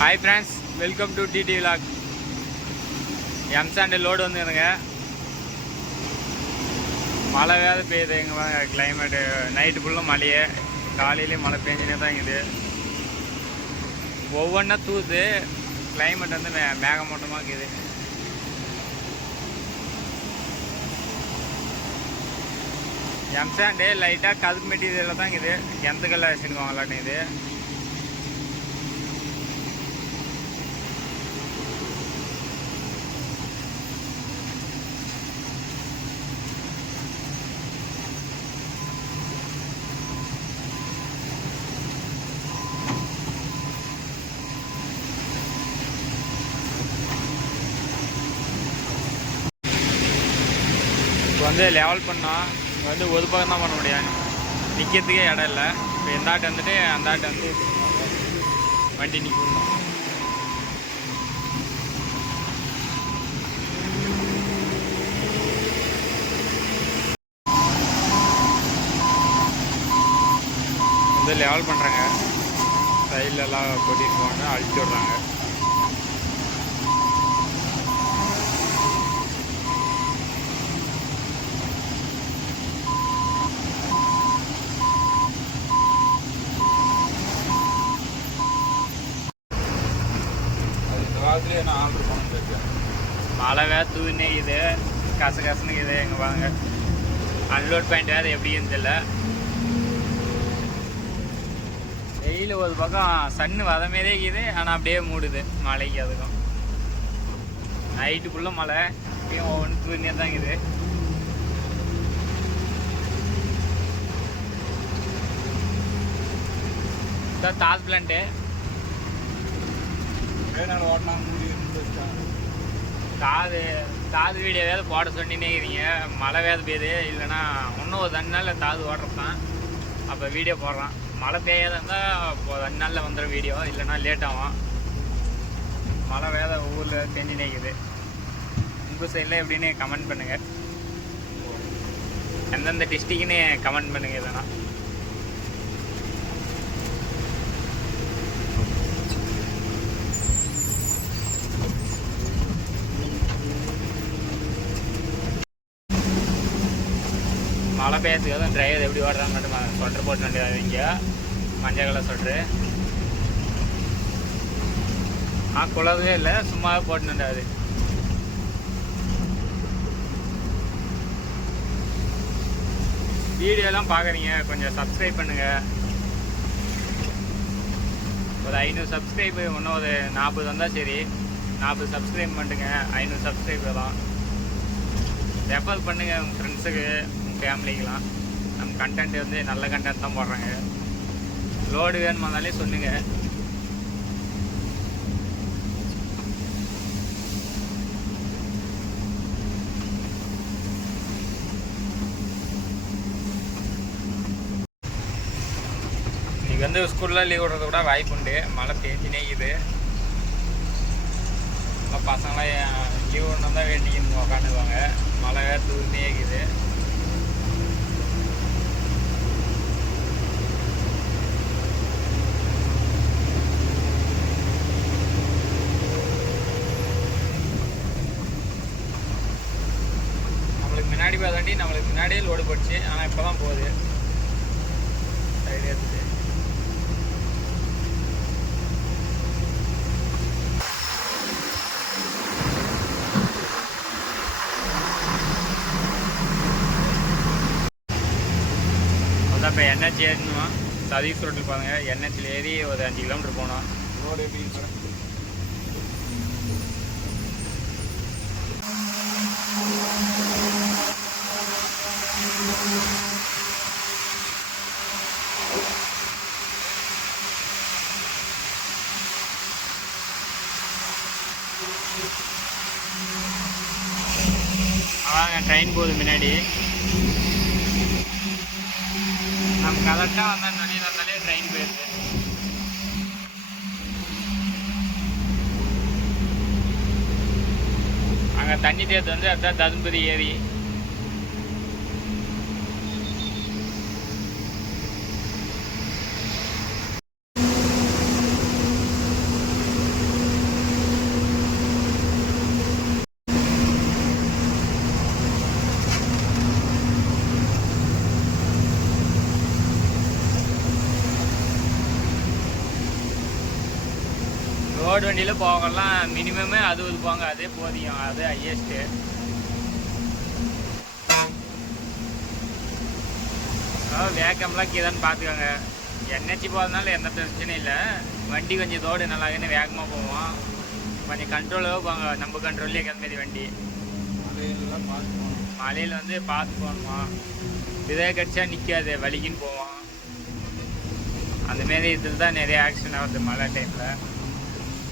Hi friends, welcome to TT Vlog. M-Sand load வந்துங்க. மழை வேறு பெய்யுது எங்க கிளைமேட்டு நைட்டு ஃபுல்லும் மழையே காலையிலேயே மழை பெஞ்சினே தான் இது ஒவ்வொன்றா தூது கிளைமேட் வந்து மேகமூட்டமாக இருக்குது. M-Sand லைட்டாக கதுப்பு மெட்டீரியலில் தான் இது எந்த கல்ல வச்சுருக்கோங்களான்னு இது வந்து லெவல் பண்ணோம். இங்கே வந்து ஒரு பக்கம் தான் பண்ண முடியும், நிற்கிறதுக்கே இடம் இல்லை. இப்போ இந்த ஆட்டு வந்துட்டு அந்த ஆட்டு வந்து வண்டி நிற்கணும். வந்து லெவல் பண்ணுறாங்க, சைட்லலாம் கொட்டிட்டு போவாங்க, அழிச்சு விட்றாங்க. மழை வேறு தூவினே இது கசகசன்னு இது. எங்கே பாருங்க அன்லோட் பாயிண்ட் வேறு எப்படின்னு தெரியல. வெயில் ஒரு பக்கம் சன்னு வத மாரியே இருக்குது, ஆனால் அப்படியே மூடுது மழைக்கு. அதுக்கும் நைட்டுக்குள்ளே மழை இப்பயும் ஒவ்வொன்று தூவினே தான் இருக்குது. இதான் தாஸ் பிளான்ட்டு தாது வீடியோ வேறு போட சொன்னினே இருக்கீங்க. மழை வேறு பெய்யுது, இல்லைன்னா இன்னும் ஒரு 2 நாளில் தாது ஓடுறதான். அப்போ வீடியோ போடுறான். மழை பெய்யாத இருந்தால் இப்போ 2 நாளில் வந்துடும் வீடியோ, இல்லைன்னா லேட் ஆகும். மழை வேறு ஊரில் பெஞ்சினே இருக்குது. உங்கள் சைடில் எப்படின்னு கமெண்ட் பண்ணுங்கள். எந்தெந்த டிஸ்ட்ரிக்ட்னு கமெண்ட் பண்ணுங்கள். இதனா மழை பெய்யறதுக்கு தான் டிரைவர் எப்படி ஓடுறாங்க சொட்டர் போட்டு இங்கே மஞ்சள் கலர் சொட்ரு குளவே இல்லை, சும்மாவே போட்டுண்டாது. வீடியோலாம் பார்க்குறீங்க, கொஞ்சம் சப்ஸ்கிரைப் பண்ணுங்கள். ஒரு 500 சப்ஸ்கிரைபு இன்னும் ஒரு 40 வந்தால் சரி. 40 சப்ஸ்கிரைப் பண்ணுங்க. 500 சப்ஸ்கிரைபர் தான். ரெஃபர் பண்ணுங்கள் உங்கள் ஃப்ரெண்ட்ஸுக்கு, ஃபேமிலிக்கெலாம். நம்ம கண்டென்ட் வந்து நல்ல கண்டென்ட் தான் போடுறாங்க. லோடு வேணுமானாலே சொல்லுங்கள். இன்றைக்கி வந்து ஸ்கூலில் லீவ் விடுறது கூட வாய்ப்பு உண்டு. மழை பேஞ்சினே இருக்குது. பசங்களாம் லீவ் ஒன்று தான் வேண்டிக்கின்னு உட்காந்துக்குவாங்க. மழை வேறு தூர்னே இருக்குது. முன்னாடி பார்த்தாண்டி நம்மளுக்கு முன்னாடியே லோடு போடுச்சு, ஆனால் இப்போ தான் போகுது. சைடு எடுத்துட்டு அதான் இப்போ என்ஹெச் ஏறணுமா சதீஷ் ரோட்டில் பாருங்க. என்ஹெச்சில் ஏறி ஒரு 5 கிலோமீட்டர் போனோம். ரோடு எப்படி ட்ரெயின் போகுது முன்னாடி. நம்ம கரெக்டாக வந்தால் நொடியில் வந்தாலே ட்ரெயின் போயிடுது. அங்கே தண்ணி தேர்த்து வந்து அதுதான் தருமபுரி ஏரி. ரோடு வண்டியில் போகலாம் மினிமமே 60 போங்க, அதே போதியம், அது ஹையஸ்ட்டு. வேகம்லாம் கீதான்னு பார்த்துக்கோங்க. என்ஹெச் போகிறதுனால எந்த பிரச்சனையும் இல்லை. வண்டி கொஞ்சம் தோடு நல்லாதுன்னு வேகமாக போவோம். கொஞ்சம் கண்ட்ரோலாக போங்க, நம்ம கண்ட்ரோல்லே இருக்கிற மாரி வண்டி. மலையில் வந்து பார்த்து போகணுமா, இதே கிடச்சா நிற்காது, வலிக்குன்னு போவோம். அந்தமாரி இதில் தான் நிறைய ஆக்சிடென்ட் ஆகுது மழை டைமில்.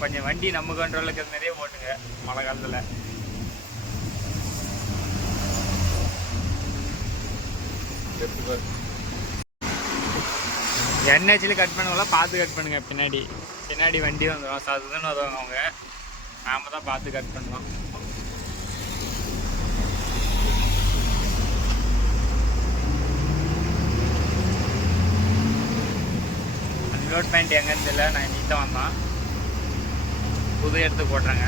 கொஞ்சம் வண்டி நம்ம கண்ட்ரோலில் இருக்கிற மாதிரியே ஓட்டுங்க மழை காலத்தில். என்ஹெச்சில் கட் பண்ணுவோம்லாம் பார்த்து கட் பண்ணுங்க. பின்னாடி வண்டி வந்துடும், சதுன்னு வருவாங்க அவங்க. நாம தான் பார்த்து கட் பண்ணோம். அன்லோட் பாயிண்ட் எங்கன்னு தெரியல, நான் இன்னைக்கு தான் வந்தேன். புது எடுத்து போட்டுறாங்க.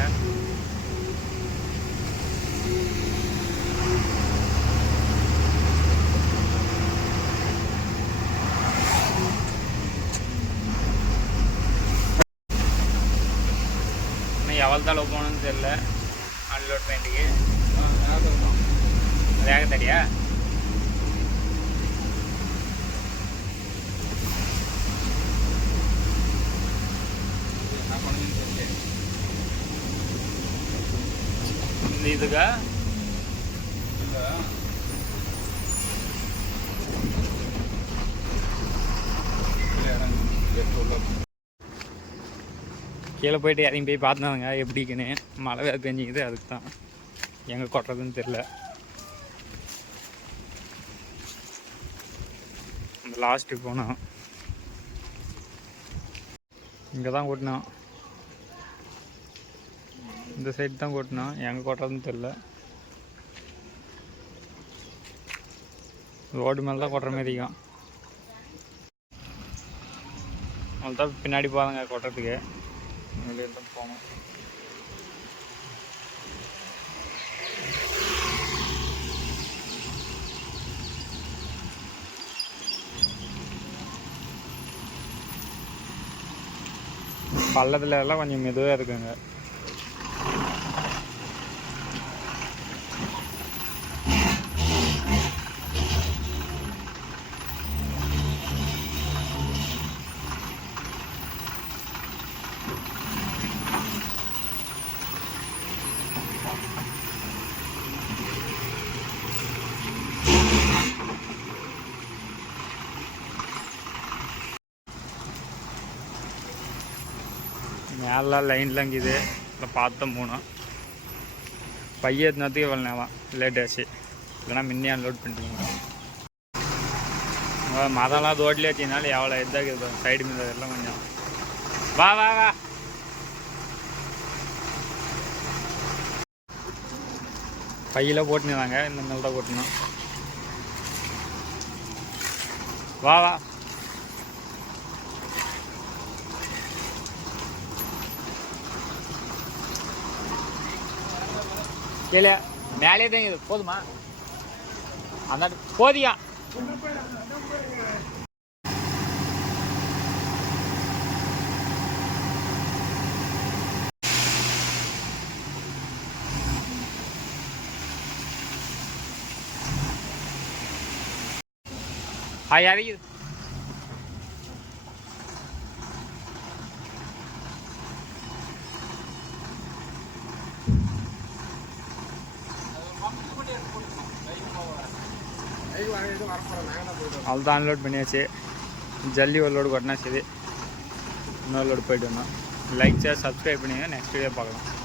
எவ்வளோ தளவு போகணுன்னு தெரியல அன்லோட் பாயிண்ட்டுக்கு. வேக தடியா இந்த இதுக்கா கீழே போயிட்டு இறங்கி போய் பார்த்துனாங்க எப்படிக்குன்னு. மழை வேறு பெஞ்சிக்குது, அதுக்கு தான் எங்கே கொட்டுறதுன்னு தெரில. அந்த லாஸ்ட்டுக்கு போனோம், இங்கே தான் கொட்டினோம். இந்த சைடு தான் கொட்டினோம், எங்கே கொட்டுறதுன்னு தெரில. ரோடு மேலே தான் கொட்டுற மாதிரி இருக்கும். அவ்வளோதான் பின்னாடி போகிறாங்க கொட்டுறதுக்கு. வெளியே தான் போகணும். பள்ளத்துல எல்லாம் கொஞ்சம் மெதுவாக இருக்குங்க. மேலாம் லைன்லங்குது, இல்லை பார்த்தோம் போனோம். பையத்துனத்துக்கு இவ்வளோ நேரம் லேட் ஆச்சு, இல்லைனா முன்னே அன்லோட் பண்ணிட்டீங்க. மதம்லாம் ரோட்லேயே வச்சினாலும் எவ்வளோ இதாக சைடு மீதெல்லாம் கொஞ்சம் வா வா வா. பையில் போட்டுனாங்க, இந்த மேலே தான் போட்டுனோம். வா வா. இல்லை மேலே தான் இது போதுமா? அந்த போதியா இறங்கி அவ்வளோதான். அன்லோட் பண்ணியாச்சு. ஜல்லி ஒரு லோடு கொட்டினா சரி, இன்னொரு லோடு போய்ட்டு வந்தோம். லைக் ஷேர் சப்ஸ்கிரைப் பண்ணுங்க. நெக்ஸ்ட் வீடியோ பார்க்கலாம்.